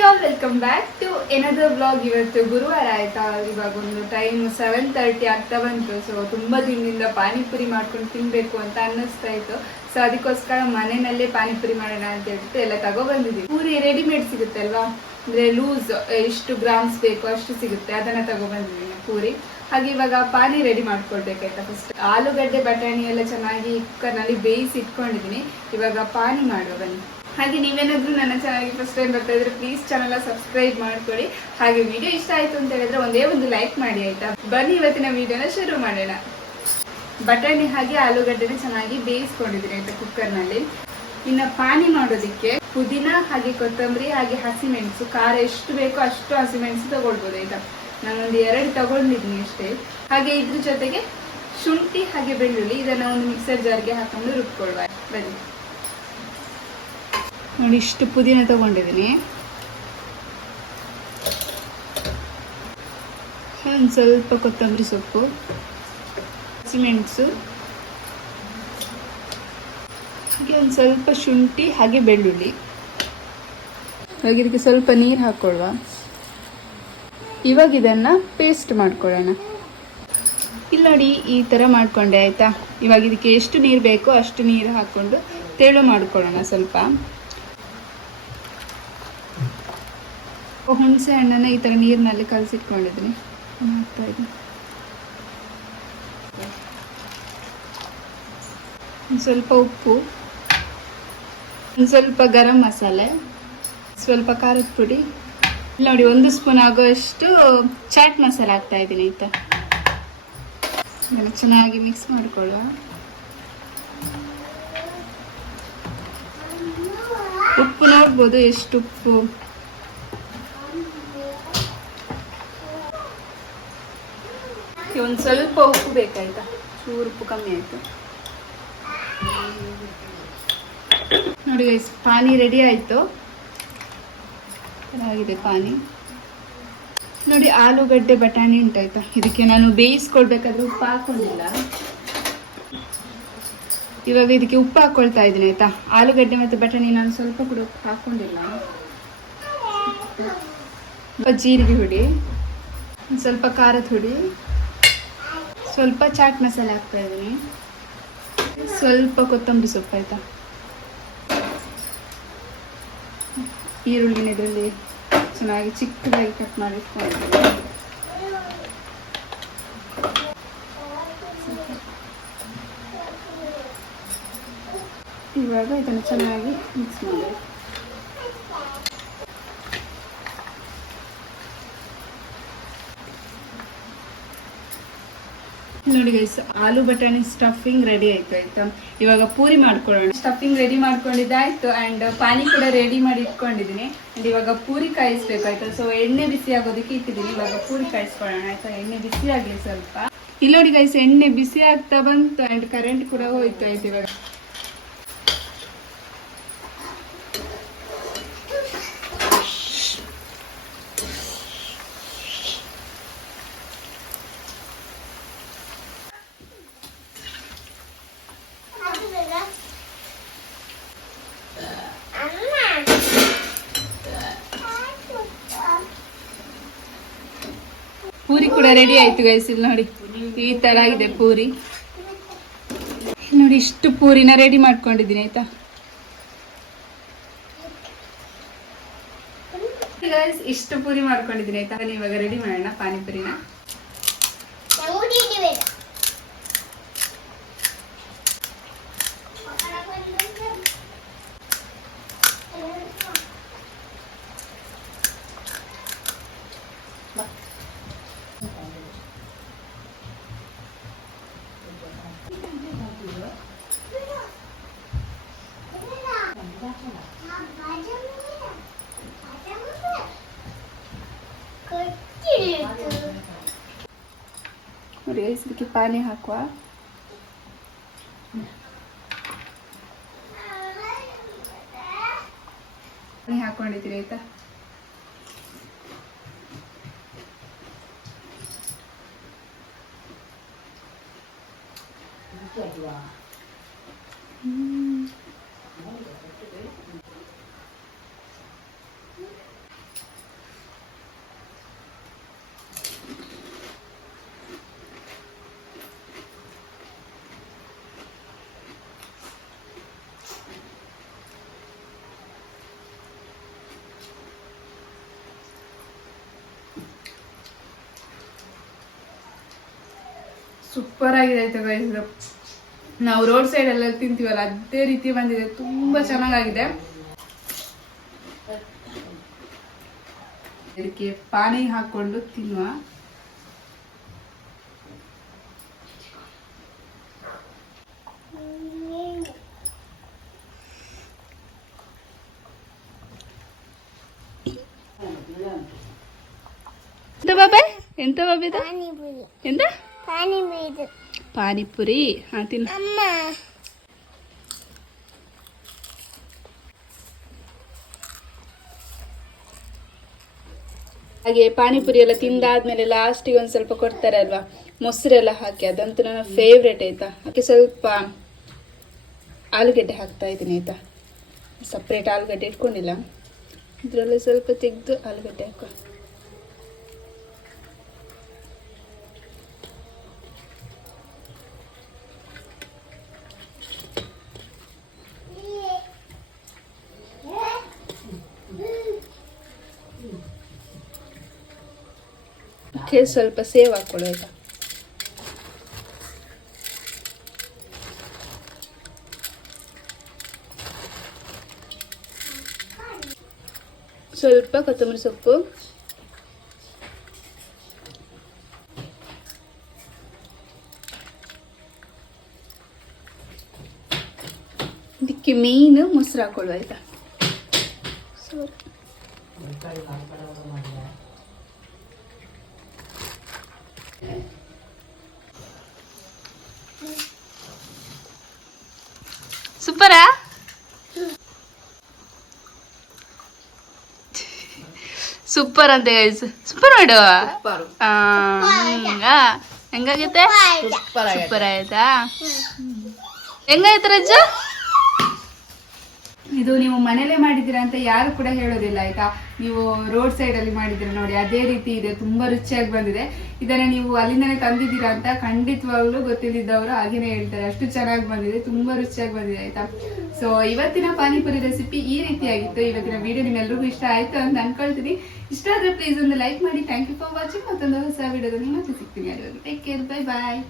Hi all, welcome back to another vlog. ಇವತ್ತು ಗುರುವಾರ ಆಯ್ತಾ, ಇವಾಗ ಒಂದು ಟೈಮ್ 7:30 ಆಗ್ತಾ ಬಂತು. ಸೊ ತುಂಬಾ ದಿನದಿಂದ ಪಾನಿಪುರಿ ಮಾಡ್ಕೊಂಡು ತಿನ್ಬೇಕು ಅಂತ ಅನ್ನಿಸ್ತಾ ಇತ್ತು. ಸೊ ಅದಕ್ಕೋಸ್ಕರ ಮನೆಯಲ್ಲೇ ಪಾನಿಪುರಿ ಮಾಡೋಣ ಅಂತ ಹೇಳ್ಬಿಟ್ಟು ಎಲ್ಲ ತಗೊಬಂದಿದ್ದೀವಿ. ಪೂರಿ ರೆಡಿಮೇಡ್ ಸಿಗುತ್ತೆ ಅಲ್ವಾ, ಅಂದ್ರೆ ಲೂಸ್ ಎಷ್ಟು ಗ್ರಾಮ್ಸ್ ಬೇಕು ಅಷ್ಟು ಸಿಗುತ್ತೆ, ಅದನ್ನ ತಗೊಬಂದಿದ್ದೀನಿ ಪೂರಿ. ಹಾಗೆ ಇವಾಗ ಪಾನಿ ರೆಡಿ ಮಾಡ್ಕೊಳ್ಬೇಕಾಯ್ತಾ. ಫಸ್ಟ್ ಆಲೂಗಡ್ಡೆ ಬಟಾಣಿ ಎಲ್ಲ ಚೆನ್ನಾಗಿ ಕುಕ್ಕರ್ನಲ್ಲಿ ಬೇಯಿಸಿ ಇಟ್ಕೊಂಡಿದ್ದೀನಿ. ಇವಾಗ ಪಾನಿ ಮಾಡುವ ಬನ್ನಿ. ಹಾಗೆ ನೀವೇನಾದ್ರೂ ನನ್ನ ಚಾನಲ್ಗೆ ಫಸ್ಟ್ ಟೈಮ್ ಬರ್ತಾ ಇದ್ರೆ ಪ್ಲೀಸ್ ಚಾನಲ್ ಸಬ್ಸ್ಕ್ರೈಬ್ ಮಾಡ್ಕೊಳ್ಳಿ. ಹಾಗೆ ವಿಡಿಯೋ ಇಷ್ಟ ಆಯ್ತು ಅಂತ ಹೇಳಿದ್ರೆ ಒಂದೇ ಒಂದು ಲೈಕ್ ಮಾಡಿ ಆಯ್ತಾ. ಬನ್ನಿ ಇವತ್ತಿನ ವಿಡಿಯೋನ ಶುರು ಮಾಡೋಣ. ಬಟಾಣಿ ಹಾಗೆ ಆಲೂಗಡ್ಡೆನ ಚೆನ್ನಾಗಿ ಬೇಯಿಸ್ಕೊಂಡಿದ್ದೀನಿ ಆಯ್ತಾ ಕುಕ್ಕರ್ನಲ್ಲಿ. ಇನ್ನು ಪಾನಿ ಮಾಡೋದಕ್ಕೆ ಪುದೀನ ಹಾಗೆ ಕೊತ್ತಂಬರಿ ಹಾಗೆ ಹಸಿಮೆಣಸು, ಖಾರ ಎಷ್ಟು ಬೇಕೋ ಅಷ್ಟು ಹಸಿಮೆಣಸು ತಗೊಳ್ಬೋದು ಆಯ್ತಾ. ನಾನೊಂದು 2 ತಗೊಂಡಿದ್ದೀನಿ ಅಷ್ಟೇ. ಹಾಗೆ ಇದ್ರ ಜೊತೆಗೆ ಶುಂಠಿ ಹಾಗೆ ಬೆಳ್ಳುಳ್ಳಿ, ಇದನ್ನ ಒಂದು ಮಿಕ್ಸರ್ ಜಾರ್ಗೆ ಹಾಕೊಂಡು ರುಬ್ಕೊಳ್ವಾ. ಬನ್ನಿ ನೋಡಿ, ಇಷ್ಟು ಪುದೀನ ತಗೊಂಡಿದ್ದೀನಿ, ಒಂದು ಸ್ವಲ್ಪ ಕೊತ್ತಂಬರಿ ಸೊಪ್ಪು, ಹಸಿಮೆಣಸು, ಹಾಗೆ ಒಂದು ಸ್ವಲ್ಪ ಶುಂಠಿ ಹಾಗೆ ಬೆಳ್ಳುಳ್ಳಿ. ಹಾಗೆ ಇದಕ್ಕೆ ಸ್ವಲ್ಪ ನೀರು ಹಾಕ್ಕೊಳ್ವಾ. ಇವಾಗ ಇದನ್ನ ಪೇಸ್ಟ್ ಮಾಡ್ಕೊಳ್ಳೋಣ. ಇಲ್ಲಿ ನೋಡಿ, ಈ ಥರ ಮಾಡ್ಕೊಂಡೆ ಆಯ್ತಾ. ಇವಾಗ ಇದಕ್ಕೆ ಎಷ್ಟು ನೀರು ಬೇಕೋ ಅಷ್ಟು ನೀರು ಹಾಕ್ಕೊಂಡು ತೆಳು ಮಾಡ್ಕೊಳ್ಳೋಣ. ಸ್ವಲ್ಪ ಹುಣಸೆ ಹಣ್ಣನ್ನ ಈ ಥರ ನೀರಿನಲ್ಲಿ ಕಲಸಿಟ್ಕೊಂಡಿದ್ದೀನಿ, ಹಾಕ್ತಾ ಇದ್ದೀನಿ. ಒಂದು ಸ್ವಲ್ಪ ಉಪ್ಪು, ಒಂದು ಸ್ವಲ್ಪ ಗರಂ ಮಸಾಲೆ, ಸ್ವಲ್ಪ ಖಾರದ ಪುಡಿ, ನೋಡಿ 1 ಸ್ಪೂನ್ ಆಗೋಷ್ಟು ಚಾಟ್ ಮಸಾಲೆ ಹಾಕ್ತಾ ಇದ್ದೀನಿ ಆಯ್ತಾ. ಚೆನ್ನಾಗಿ ಮಿಕ್ಸ್ ಮಾಡ್ಕೊಳ್ಳುವ. ಉಪ್ಪು ನೋಡ್ಬೋದು ಎಷ್ಟು ಉಪ್ಪು. ಒಂದು ಸ್ವಲ್ಪ ಉಪ್ಪು ಬೇಕಾಯ್ತಾ, ಚೂರು ಉಪ್ಪು ಕಮ್ಮಿ ಆಯ್ತು. ನೋಡಿ ಗೈಸ್, ಪಾನಿ ರೆಡಿ ಆಯ್ತು. ಆಗಿದೆ ಪಾನಿ. ನೋಡಿ, ಆಲೂಗಡ್ಡೆ ಬಟಾಣಿ ಉಂಟಾಯ್ತಾ. ಇದಕ್ಕೆ ನಾನು ಬೇಯಿಸ್ಕೊಳ್ಬೇಕಾದ್ರೆ ಉಪ್ಪು ಹಾಕೊಂಡಿಲ್ಲ. ಇವಾಗ ಇದಕ್ಕೆ ಉಪ್ಪು ಹಾಕೊಳ್ತಾ ಇದ್ದೀನಿ ಆಯ್ತಾ. ಆಲೂಗಡ್ಡೆ ಮತ್ತು ಬಟಾಣಿ ನಾನು ಸ್ವಲ್ಪ ಕೂಡ ಉಪ್ಪು ಹಾಕೊಂಡಿಲ್ಲ. ಸ್ವಲ್ಪ ಜೀರಿಗೆ ಹುಡಿ, ಸ್ವಲ್ಪ ಖಾರದ ಹುಡಿ, ಸ್ವಲ್ಪ ಚಾಟ್ ಮಸಾಲೆ ಹಾಕ್ತಾ ಇದ್ದೀನಿ, ಸ್ವಲ್ಪ ಕೊತ್ತಂಬರಿ ಸೊಪ್ಪು ಆಯ್ತಾ. ಈರುಳ್ಳಿನ ಇದರಲ್ಲಿ ಚೆನ್ನಾಗಿ ಚಿಕ್ಕದಾಗಿ ಕಟ್ ಮಾಡಿ ಇಟ್ಕೊಂಡಿದ್ದೀನಿ. ಇವಾಗ ಇದನ್ನು ಚೆನ್ನಾಗಿ ಮಿಕ್ಸ್ ಮಾಡಿ. ನೋಡಿ ಗೈಸ್, ಆಲೂ ಬಟಾಣಿ ಸ್ಟಫಿಂಗ್ ರೆಡಿ ಆಯ್ತು ಆಯ್ತಾ. ಇವಾಗ ಪೂರಿ ಮಾಡ್ಕೊಳ್ಳೋಣ. ಸ್ಟಫಿಂಗ್ ರೆಡಿ ಮಾಡ್ಕೊಂಡಿದ್ದಾಯ್ತು ಅಂಡ್ ಪಾನಿ ಕೂಡ ರೆಡಿ ಮಾಡಿ ಇಟ್ಕೊಂಡಿದ್ದೀನಿ. ಅಂಡ್ ಇವಾಗ ಪೂರಿ ಕಾಯಿಸ್ಬೇಕಾಯ್ತು. ಸೊ ಎಣ್ಣೆ ಬಿಸಿ ಆಗೋದಕ್ಕೆ ಇಟ್ಟಿದ್ದೀನಿ. ಇವಾಗ ಪೂರಿ ಕಾಯಿಸ್ಕೊಳ್ಳೋಣ ಆಯ್ತಾ. ಎಣ್ಣೆ ಬಿಸಿ ಆಗಲಿ ಸ್ವಲ್ಪ. ಇಲ್ಲಿ ನೋಡಿ ಗೈಸ್, ಎಣ್ಣೆ ಬಿಸಿ ಆಗ್ತಾ ಬಂತು ಅಂಡ್ ಕರೆಂಟ್ ಕೂಡ ಹೋಯ್ತು ಆಯ್ತು. ಇವಾಗ ಪೂರಿ ಕೂಡ ರೆಡಿ ಆಯ್ತು ಗೈಸ್. ಇಲ್ಲಿ ನೋಡಿ, ಈ ತರ ಆಗಿದೆ ಪೂರಿ. ನೋಡಿ, ಇಷ್ಟು ಪೂರಿನ ರೆಡಿ ಮಾಡ್ಕೊಂಡಿದ್ದೀನಿ ಆಯ್ತಾ. ಗೈಸ್, ಇಷ್ಟು ಪೂರಿ ಮಾಡ್ಕೊಂಡಿದ್ದೀನಿ ಆಯ್ತಾ. ಇವಾಗ ರೆಡಿ ಮಾಡೋಣ ಪಾನಿಪುರಿನ. ನೋಡಿ, ಇದಕ್ಕೆ ಪಾನಿ ಹಾಕುವ. ಪಾನಿ ಹಾಕೊಂಡಿದ್ದೀರಿ ಆಯ್ತಾ. ಸೂಪರ್ ಆಗಿದೆ ಆಯ್ತಾ ಗೈಸ್. ನಾವು ರೋಡ್ ಸೈಡ್ ಎಲ್ಲ ತಿಂತೀವಲ್ಲ ಅದೇ ರೀತಿ ಬಂದಿದೆ, ತುಂಬಾ ಚೆನ್ನಾಗಿದೆ. ಇದಕ್ಕೆ ಪಾನಿ ಹಾಕೊಂಡು ತಿನ್ನುವ. ಎಂತ ಬಾಬಾ, ಎಂತ ಬಾಬಿದ, ಎಂತ ಪಾನಿಪುರಿ. ಹಾ ತಿನ್ನು. ಹಾಗೆ ಪಾನಿಪುರಿ ಎಲ್ಲ ತಿಂದಾದ್ಮೇಲೆ ಲಾಸ್ಟಿಗೆ ಒಂದು ಸ್ವಲ್ಪ ಕೊಡ್ತಾರೆ ಅಲ್ವಾ, ಮೊಸರೆಲ್ಲ ಹಾಕಿ, ಅದಂತೂ ನನ್ನ ಫೇವ್ರೇಟ್ ಆಯ್ತಾ. ಅದಕ್ಕೆ ಸ್ವಲ್ಪ ಆಲೂಗಡ್ಡೆ ಹಾಕ್ತಾ ಇದ್ದೀನಿ ಆಯ್ತಾ. ಸಪ್ರೇಟ್ ಆಲೂಗಡ್ಡೆ ಇಟ್ಕೊಂಡಿಲ್ಲ, ಇದರಲ್ಲಿ ಸ್ವಲ್ಪ ತೆಗೆದು ಆಲೂಗಡ್ಡೆ ಹಾಕುವ. ಸ್ವಲ್ಪ ಸೇವ್ ಹಾಕೊಳ್ಳೋ ಆಯ್ತಾ. ಸ್ವಲ್ಪ ಕೊತ್ತಂಬರಿ ಸೊಪ್ಪು, ಇದಕ್ಕೆ ಮೇನ್ ಮೊಸರು ಹಾಕೊಳ್ಳುವ ಆಯ್ತಾ. ಸೂಪರಾ? ಸೂಪರ್ ಅಂತ ಗೈಸ್, ಸೂಪರ್ ಮಾಡು. ಹೆಂಗಾಗೈತೆ? ಸೂಪರ್ ಆಯ್ತಾ? ಹೆಂಗಾಯ್ತು ರಜ್ಜು? ಇದು ನೀವು ಮನೇಲೆ ಮಾಡಿದ್ದೀರಾ ಅಂತ ಯಾರು ಕೂಡ ಹೇಳೋದಿಲ್ಲ ಆಯ್ತಾ. ನೀವು ರೋಡ್ ಸೈಡ್ ಅಲ್ಲಿ ಮಾಡಿದ್ದೀರಾ ನೋಡಿ, ಅದೇ ರೀತಿ ಇದೆ, ತುಂಬಾ ರುಚಿಯಾಗಿ ಬಂದಿದೆ. ಇದನ್ನ ನೀವು ಅಲ್ಲಿಂದನೇ ತಂದಿದ್ದೀರಾ ಅಂತ ಖಂಡಿತವಾಗ್ಲೂ ಗೊತ್ತಿಲ್ಲದವರು ಹಾಗೇನೆ ಹೇಳ್ತಾರೆ, ಅಷ್ಟು ಚೆನ್ನಾಗಿ ಬಂದಿದೆ, ತುಂಬಾ ರುಚಿಯಾಗಿ ಬಂದಿದೆ ಆಯ್ತಾ. ಸೊ ಇವತ್ತಿನ ಪಾನಿಪುರಿ ರೆಸಿಪಿ ಈ ರೀತಿಯಾಗಿತ್ತು. ಇವತ್ತಿನ ವಿಡಿಯೋ ನಿಮ್ಮೆಲ್ಲರಿಗೂ ಇಷ್ಟ ಆಯ್ತು ಅಂತ ಅನ್ಕೊಳ್ತೀನಿ. ಇಷ್ಟ ಆದ್ರೆ ಪ್ಲೀಸ್ ಒಂದು ಲೈಕ್ ಮಾಡಿ. Thank you for watching. ಮತ್ತೊಂದು ಹೊಸ ವಿಡಿಯೋದಲ್ಲಿ ಮತ್ತೆ ಸಿಗ್ತೀನಿ. ಟೇಕ್ ಕೇರ್, ಬೈ ಬಾಯ್.